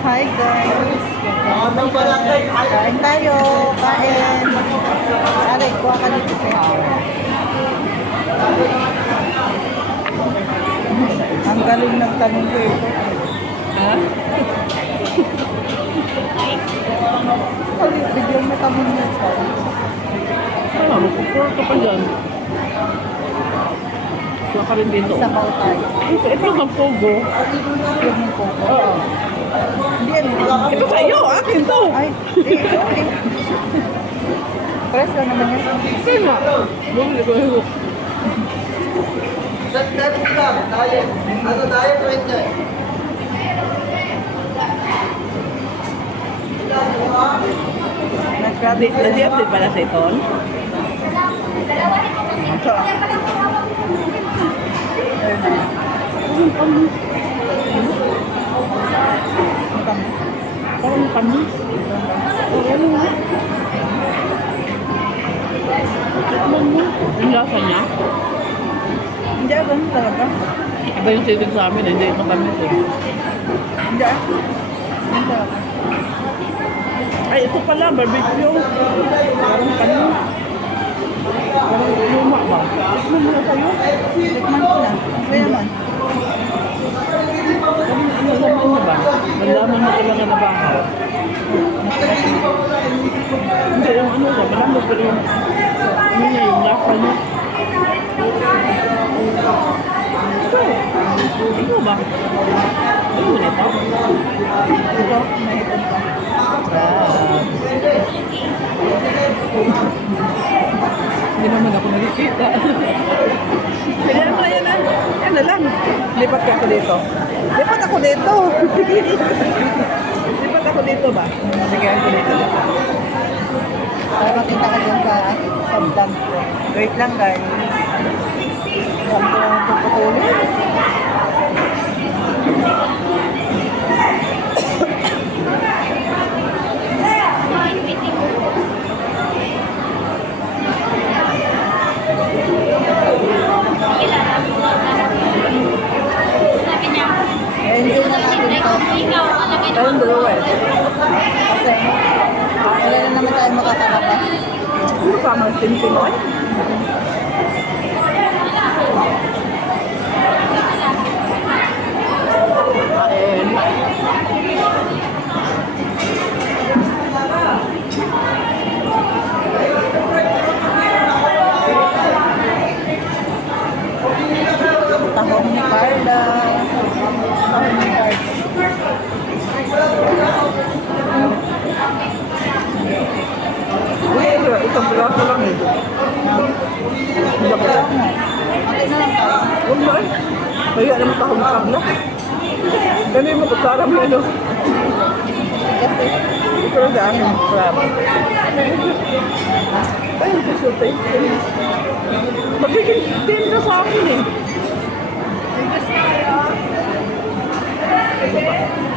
Hi guys! Kain tayo! Kain! Aray, kuha ka dito sa Ang galing ng tanong ko ito. Ha? Biglang natanong mo ito. Ano, magpuporto ka dyan. Kuha ka rin dito. Sa baw tayo. Ito ang pogo. Yung yung koko. Oo. Hindi yan. Ito sa'yo, akin to. Ay, okay. Press lang naman yan. Kaya nga. Bumili ko yung nag-update pala sa ito. Ito. Ayun na. Ang kami. Parang tamis. Ano nga? Tikman mo. Ang lasa niya. Hindi ah, ganun talaga. Iba yung silig sa amin, hindi ito tamis eh. Hindi ah. Ganun talaga. Ay, ito pala, barbecue. Parang tamis. Parang luma ba? Tikman mo na sa'yo. Tikman ko na. Kaya naman. Ano naman na ba? Malaman mo talaga na baka. Hindi, yung ano ba? Malaman pero yung ano niya, yung lasa niya. Ito ba? Ano mo nito? Ito, mahitong ka. Hindi naman ako nakikita. Kaya naman yan ah. Yan na lang. Lipat ka ako dito. Lipat ako dito. Lipat ako dito ba? Sige, ako dito. Para makita ka dyan sa vlog ko. Wait lang guys. Saan ko lang puputulin? Enjoy na natin ito. Kayong dalawa eh. Kasi wala na naman tayo makakalabas. Ano ka, mga Pinoy? Kain. Tahong ni Carla. Tahong ni Carla. Uy, itong braso lang eh. Hindi ba? Kaya nga. Okay na lang tayo. Huwag na eh. Kaya naman tahong kabla. Ganun mo, kutsara mo ano. Kasi Ito lang sa aking crab. Ay, ang pusote. Mabigil din ka sa akin eh.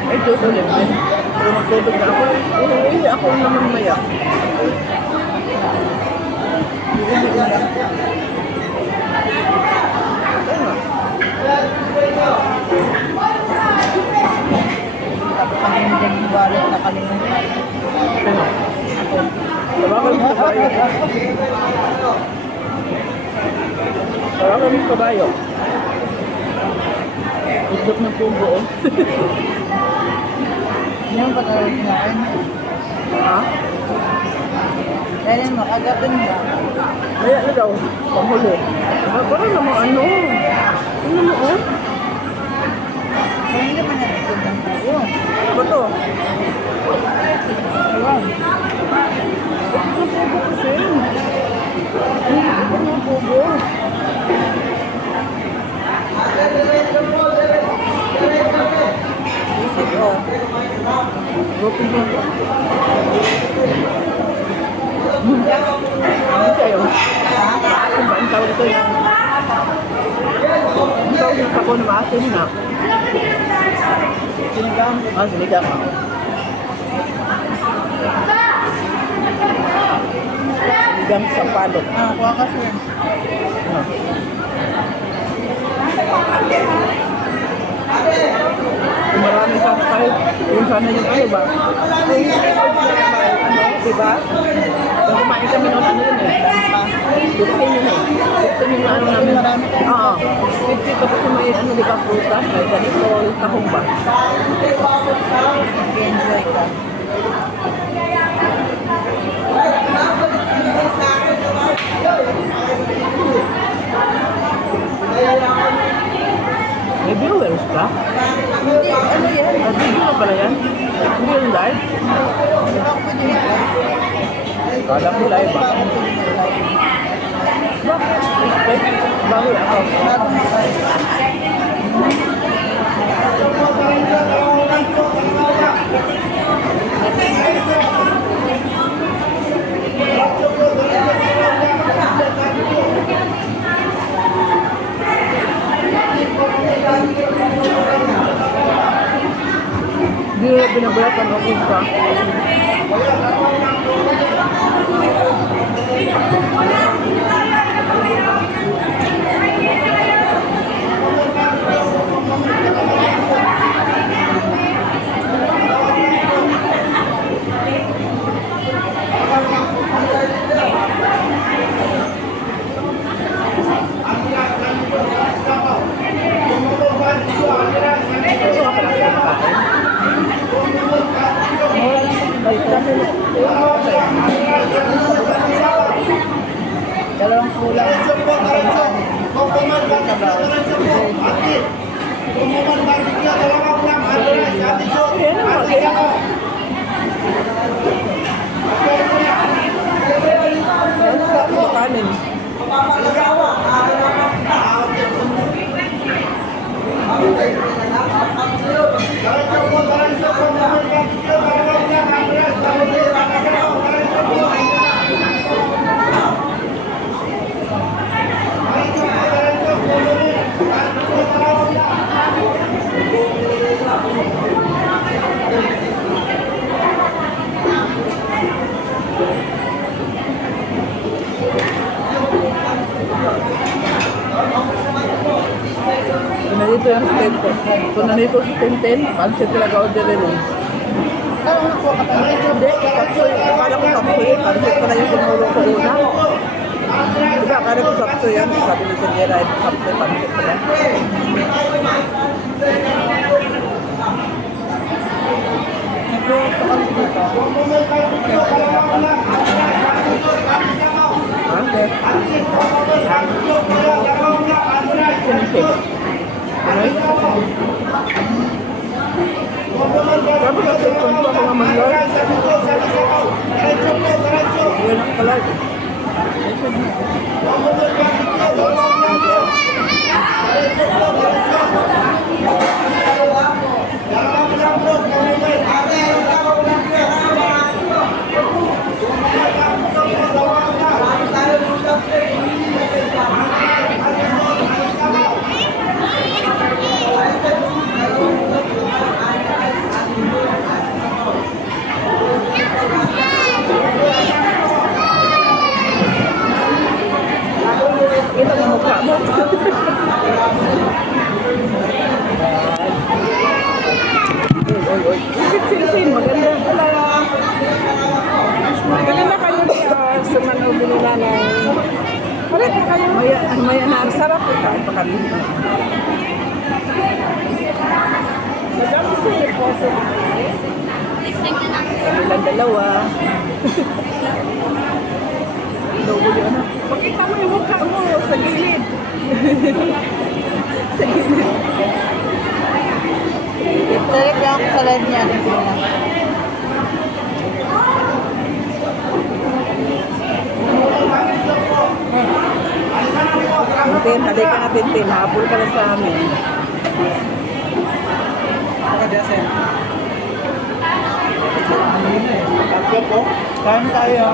Ay, Diyos ulit din. Pero magtutog na ako. Uy, ako naman maya. tapos kami dyan yung wallet na kalimutan. Ano? Tawagan mo kabayo. Tawagan mo kabayo. Itlog ng pugo. Hindi mo pa talaga kinain. Ha? Dahil mo, agapin mo. Kaya na daw. Pamuli. Parang naman ano. Ano mo oh? Kung hindi man natin ng tayo. Ano ba to? Ayan. Ang pugo kasi. Ang pugo. Isip ko. Roti mo. Ano sa'yo? Maasin ba? Ang tawag ito yung... Ang tawag yung tako na maasin na. Sinigang. Ah, sinigang. Sinigang sa palok. Kuha ka sir. Kung marami sa kahit yung sana yung ano ba? Yung seafood na ano, diba? Yung kumain kami noon, ano yun eh? Duktin yun eh. Duktin yung ano namin. Marami kayo. Oo. Duktin tapos yung may ano, diba, prutas, may ganito, kahong ba? Mag-enjoy ka. May viewers ka? Hindi, ano yan? Ah, video na pala yan? Hindi yung live? Ako pwede yung live. Kala ko live ba? Ako pwede yung live. Bakit? Bago ako. Bagong live. Hindi na binabalatan ako ka. Ito ka pala sa kain. Dalawang kulang. Kaya naman, kaya naman. Ano sa ako kanin? Nandito yung stent ko. Kung nandito sa stent, pansit talaga order rin. Parang nakuha ka pa. Hindi, kapsoy. Akala ko kapsoy. Pansit pala yung tinuro ko una. Diba, akala ko kapsoy yan. Sabi ng sanyera, kapsoy, pansit pala. Nagluto kami dito. Ha? Sinisip. Ano? Sabi ka, kung ako nga man-lord. Yan ang pala. Kita mo mukha mo. Oy. Sin, maganda. Maganda na kayo sa manubili na ng... Palit na kayo. Maya na. Ang sarap ito. Kain pa kami. Madami sila po sa kami lang dalawa. Lobo yun. Pakita mo yung mukha mo sa gilid. Sa gilid. Direct lang ako sa live niya. Dito na. Tintin, halika na Tintin. Habol ka na sa amin. Ako Jasen. Tatlo po. Kain tayo.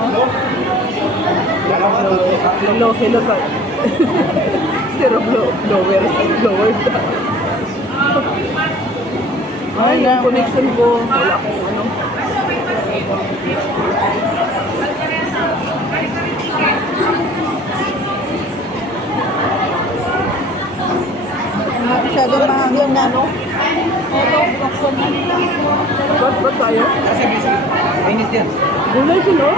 Hello ka. Zero blower. Ay, yung connection ko. Wala akong ano. Masyadong mahangin na, no? Ba't tayo? Sige, sige. Init yan. Gulay sila.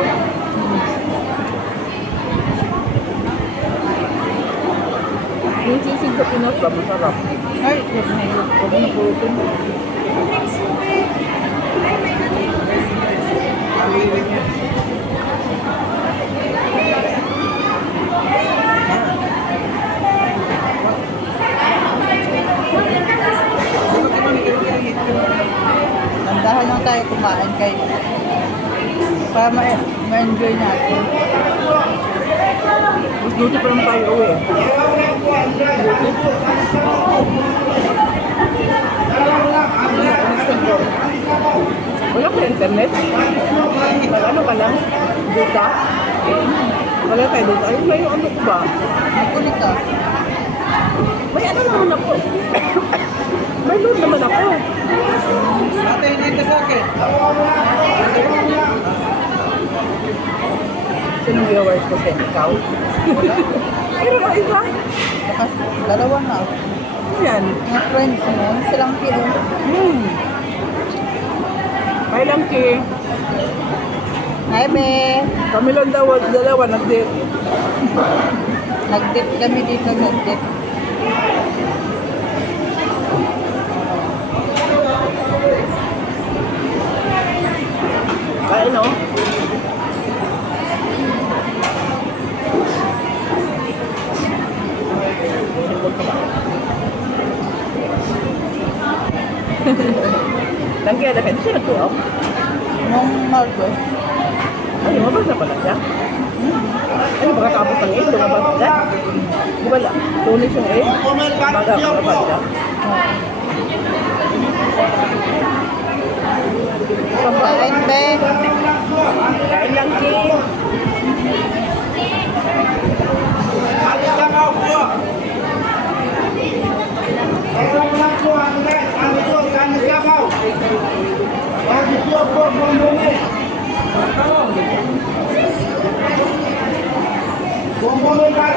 Yung sisig sa Pinas ba, masarap. Ay, huwag na yun. Huwag na pulutin. Aliwin niya. Nandahan lang tayo kumain kay para ma-enjoy natin. Duty pa naman tayo uwi. Wala ka internet? Ano ka lang? Data? Wala tayo data. Ayun na yung ano ko ba? Nakulit ka. May ano naman ako. May load naman ako. Ate, hindi ka sa akin. Sinong viewers ko sa ikaw? Pero na iba. Saka dalawa na. Yan. Mga friends mo, silang kilo. Hi lang ki. Hi, be. Kami lang dalawa nag-date. Nag-dip kami dito, nag-dip. Kaya no? Lang kaya na kayo siya nag-tuok? Nung Marcos, Ay, lumabas na pala siya. Ano ba katapos ng 8? Lumabas na siya? Di ba lang? Tunis yung 8? Baga, lumabas siya. kain, be. Kain lang ki.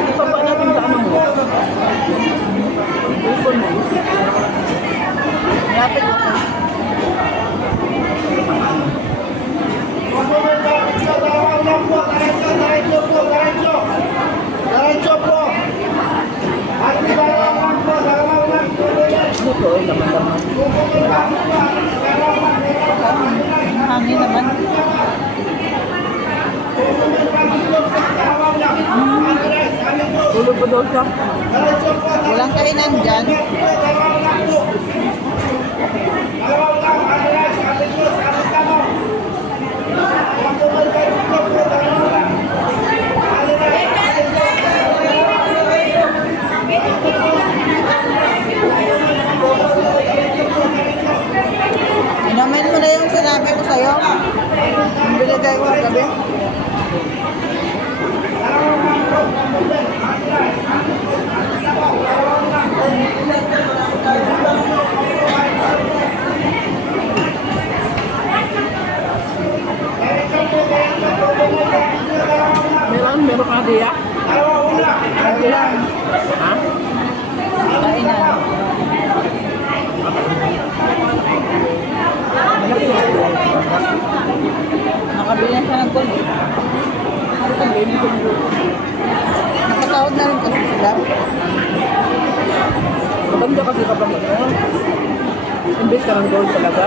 Ipaba natin sa ano mo. Ipon mo. Yapit ako. Ano to? Laman-laman. Hangin naman. Tulog pa daw siya. Walang kainan dyan. Inumin mo na yung sinabi ko sa'yo. Yung binigay ko gabi. Meron ka diya? Sabi lang, Ha? kainan. Nakabili na siya ng gold. Nakatawad na rin kasi sila. Maganda kasi kapag ano, imbes ka ng gold talaga.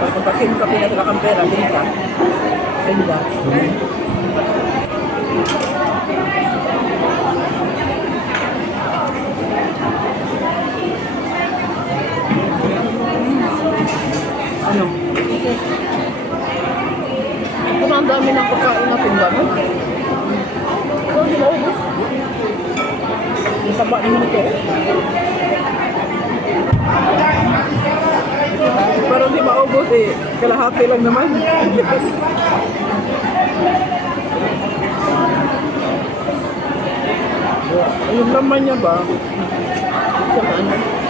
Kung pakin ka pinatala kang pera, binta. Ganda. Ano? Kung ang dami ng pagkain natin ba, no? So, di ba ubus? Yung taba naman ito. Pero di maubos eh. Kalahati lang naman. Yung laman niya ba? Sa ano?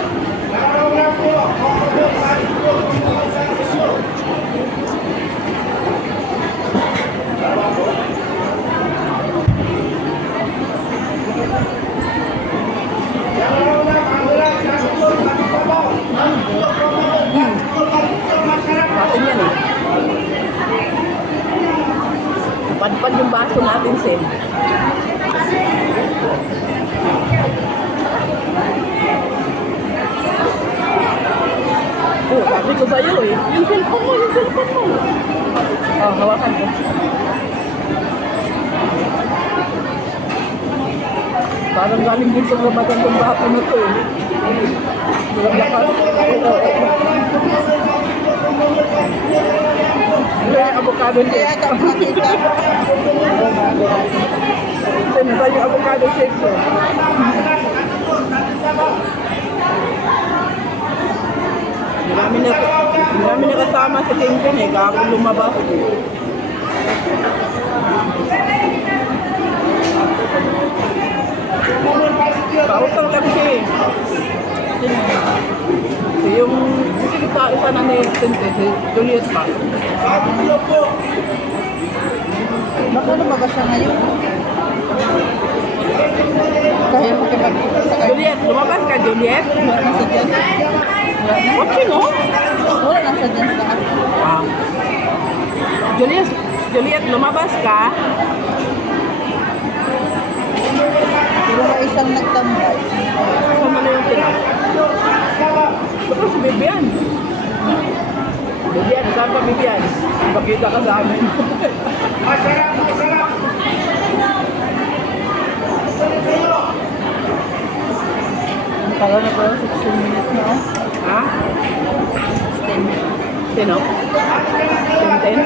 sa'yo eh. Yung cellphone mo, yung cellphone mo. Oh, hawakan ko. Parang galing din sa Ramadan kung bakit na to eh. Lakas. Ito yung avocado Hindi shake. ata makita. Sino ba yung avocado shake ko? Marami na kasama sa Tingting eh. Kahapon lumabas. Pautang lang siya eh. Yung isa na ni Tinte, si Juliet pa. Baka lumabas siya ngayon. Kaya makipagkita sa kanya. Juliet, lumabas ka Juliet? Wala na sa dyan. What you know? Wala na sa dyan sa akin. Ah. Juliet, lumabas ka? Pero may isang nagtambay. Sama na yung tira. Baka si Bibian. Bibian, saan ka Bibian? Pakita ka sa amin. Tagal na pala 16 minutes na. Oh. Ha? 10 minutes. Sino? 10-10?